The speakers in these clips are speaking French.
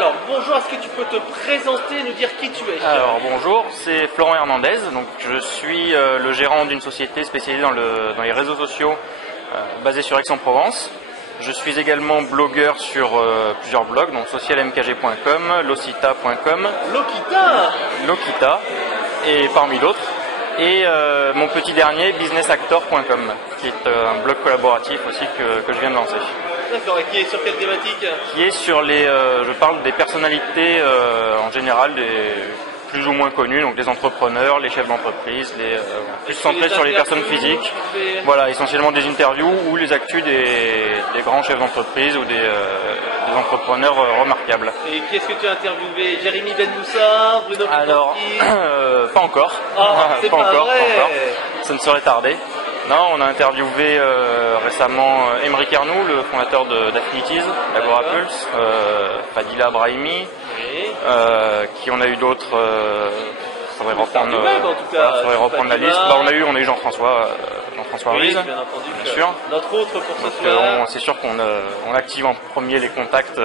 Alors bonjour, est-ce que tu peux te présenter, nous dire qui tu es? Alors bonjour, c'est Florent Hernandez, donc je suis le gérant d'une société spécialisée dans les réseaux sociaux basée sur Aix-en-Provence. Je suis également blogueur sur plusieurs blogs, donc socialmkg.com, locita.com, Lokita, et parmi d'autres. Et mon petit dernier, businessactor.com, qui est un blog collaboratif aussi que je viens de lancer. D'accord, et qui est sur quelle thématique? Qui est sur je parle des personnalités en général, plus ou moins connus, donc les entrepreneurs, les chefs d'entreprise, plus centrés sur les personnes physiques. Voilà, essentiellement des interviews ou les actus des grands chefs d'entreprise ou des entrepreneurs remarquables. Et qui est-ce que tu as interviewé? Jérémy Ben-Moussa, Bruno Picanski? Alors, pas encore. C'est pas encore. vrai. Ça ne saurait tarder. Non, on a interviewé récemment Émeric Arnoux, le fondateur d'Affinities, d'Agorapulse, Fadila Brahimi, qui on a eu d'autres. Faudrait reprendre la liste. On a eu Jean-François Ruiz, bien entendu, bien sûr. Notre autre pour ce soir. C'est sûr qu'on active en premier les contacts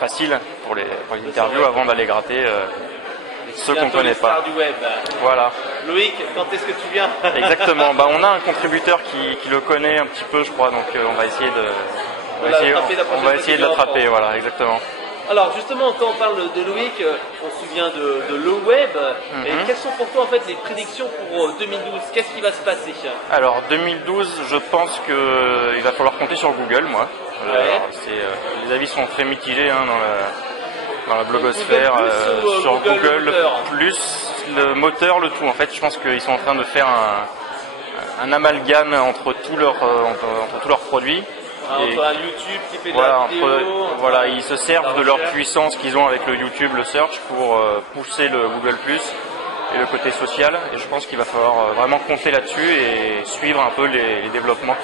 faciles pour les interviews avant d'aller gratter ceux qu'on ne connaît pas. Du web. Voilà. Loïc, quand est-ce que tu viens? Exactement. On a un contributeur qui le connaît un petit peu, je crois, donc on va essayer de l'attraper. Voilà, exactement. Alors justement, quand on parle de Loïc, on se souvient de le web. Et quelles sont pour toi en fait les prédictions pour 2012? Qu'est-ce qui va se passer? Alors 2012, je pense qu'il va falloir compter sur Google, moi. Les avis sont très mitigés dans la blogosphère, sur Google plus le moteur, le tout. En fait, je pense qu'ils sont en train de faire un amalgame entre tous leurs produits. Entre un YouTube qui fait de la vidéo. Voilà, ils se servent de leur puissance qu'ils ont avec le YouTube, le search, pour pousser le Google Plus et le côté social. Et je pense qu'il va falloir vraiment compter là-dessus et suivre un peu les développements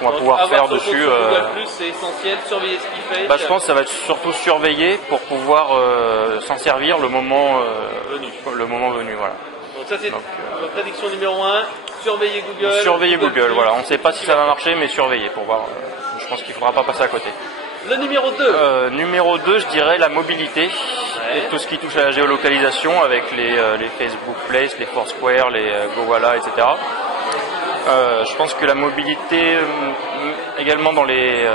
qu'on va pouvoir faire dessus. Google Plus, c'est essentiel, surveiller ce qu'il fait. Je pense que ça va être surtout surveiller pour pouvoir s'en servir le moment venu. Voilà. Donc ça c'est notre prédiction numéro 1. Surveiller Google. Surveiller Google, voilà. On ne sait pas si ça va marcher, mais surveiller pour voir. Je pense qu'il ne faudra pas passer à côté. Le numéro 2. Numéro 2, je dirais la mobilité. Et tout ce qui touche à la géolocalisation avec les Facebook Place, les Foursquare, les GoWalla, etc. Je pense que la mobilité, également dans les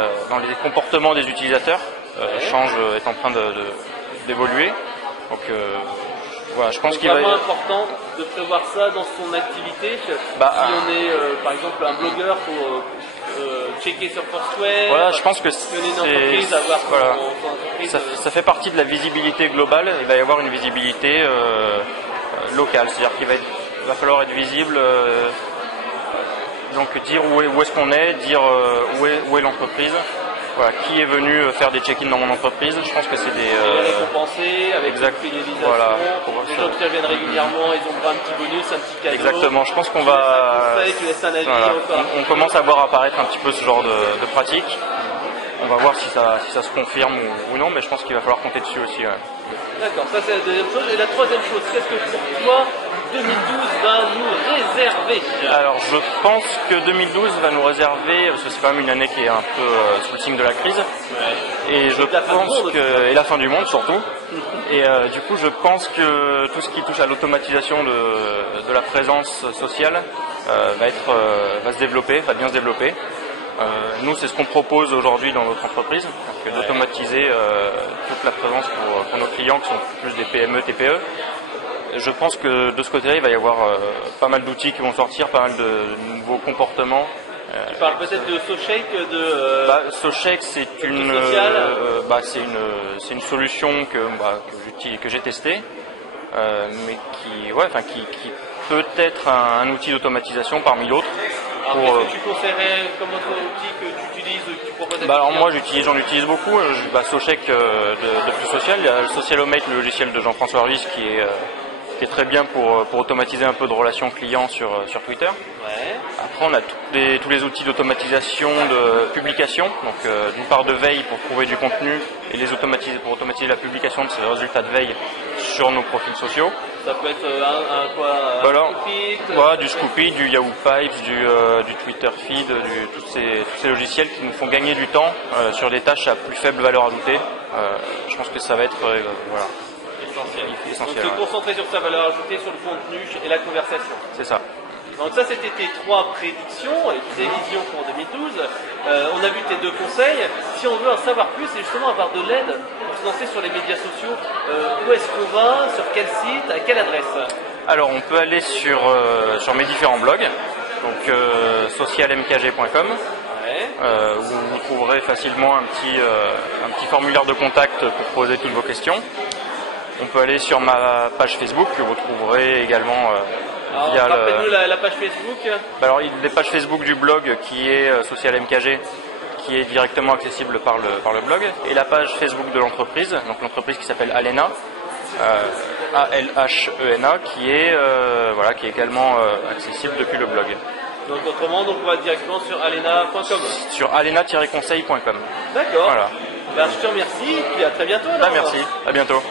comportements des utilisateurs, est en train d'évoluer. Donc voilà, je pense qu'il va. C'est vraiment important de prévoir ça dans son activité. Si on est par exemple un blogueur pour checker sur Foursquare. Voilà, je pense que ça fait partie de la visibilité globale. Il va y avoir une visibilité locale, c'est-à-dire qu'il va falloir être visible. Donc dire où est-ce qu'on est, dire où est l'entreprise. Voilà, qui est venu faire des check-in dans mon entreprise. Je pense que c'est des... récompensés avec une fidélisation. Voilà, les gens qui reviennent régulièrement, ils ont droit à un petit bonus, un petit cadeau. Exactement, je pense qu'on va... Tu laisses un avis. On commence à voir apparaître un petit peu ce genre de pratique. On va voir si ça se confirme ou non, mais je pense qu'il va falloir compter dessus aussi. Ouais. D'accord, ça c'est la deuxième chose. Et la troisième chose, qu'est-ce que pour toi 2012 va nous réserver? Alors je pense que 2012 va nous réserver, parce que c'est quand même une année qui est un peu sous le signe de la crise, et je pense et la fin du monde surtout, et du coup je pense que tout ce qui touche à l'automatisation de la présence sociale va se développer, va bien se développer. Nous, c'est ce qu'on propose aujourd'hui dans notre entreprise, d'automatiser toute la présence pour nos clients qui sont plus des PME, TPE. Je pense que de ce côté-là, il va y avoir pas mal d'outils qui vont sortir, pas mal de nouveaux comportements. Tu parles peut-être de SoShake SoShake, c'est une solution que j'ai testée, mais qui peut être un outil d'automatisation parmi d'autres. Qu'est-ce que tu conseillerais comme autre outil que tu utilises, que tu proposes? Alors moi j'en utilise beaucoup. SoShake de Plus Social. Il y a le Socialomate, le logiciel de Jean-François Ruiz qui est très bien pour automatiser un peu de relations clients sur Twitter. Après on a tous les outils d'automatisation de publication, donc d'une part de veille pour trouver du contenu et pour automatiser la publication de ces résultats de veille sur nos profils sociaux. Ça peut être un Alors, Scoopit, du Scoopit, du Yahoo Pipes, du Twitter Feed, tous ces logiciels qui nous font gagner du temps sur des tâches à plus faible valeur ajoutée. Je pense que ça va être essentiel. Donc se concentrer sur sa valeur ajoutée, sur le contenu et la conversation. C'est ça. Donc ça, c'était tes 3 prédictions et tes visions pour 2012. On a vu tes 2 conseils. Si on veut en savoir plus et justement avoir de l'aide pour se lancer sur les médias sociaux, où est-ce qu'on va, sur quel site, à quelle adresse? Alors on peut aller sur mes différents blogs, donc socialmkg.com, où vous trouverez facilement un petit formulaire de contact pour poser toutes vos questions. On peut aller sur ma page Facebook que vous trouverez également via rappelle-nous la page Facebook. Alors les pages Facebook du blog qui est SocialMKG, qui est directement accessible par le blog, et la page Facebook de l'entreprise, donc l'entreprise qui s'appelle Alena, ALHENA, qui est également accessible depuis le blog. Donc autrement, on va directement sur alena.com. Sur alena-conseil.com. D'accord. Voilà. Je te remercie et puis à très bientôt. Merci, à bientôt.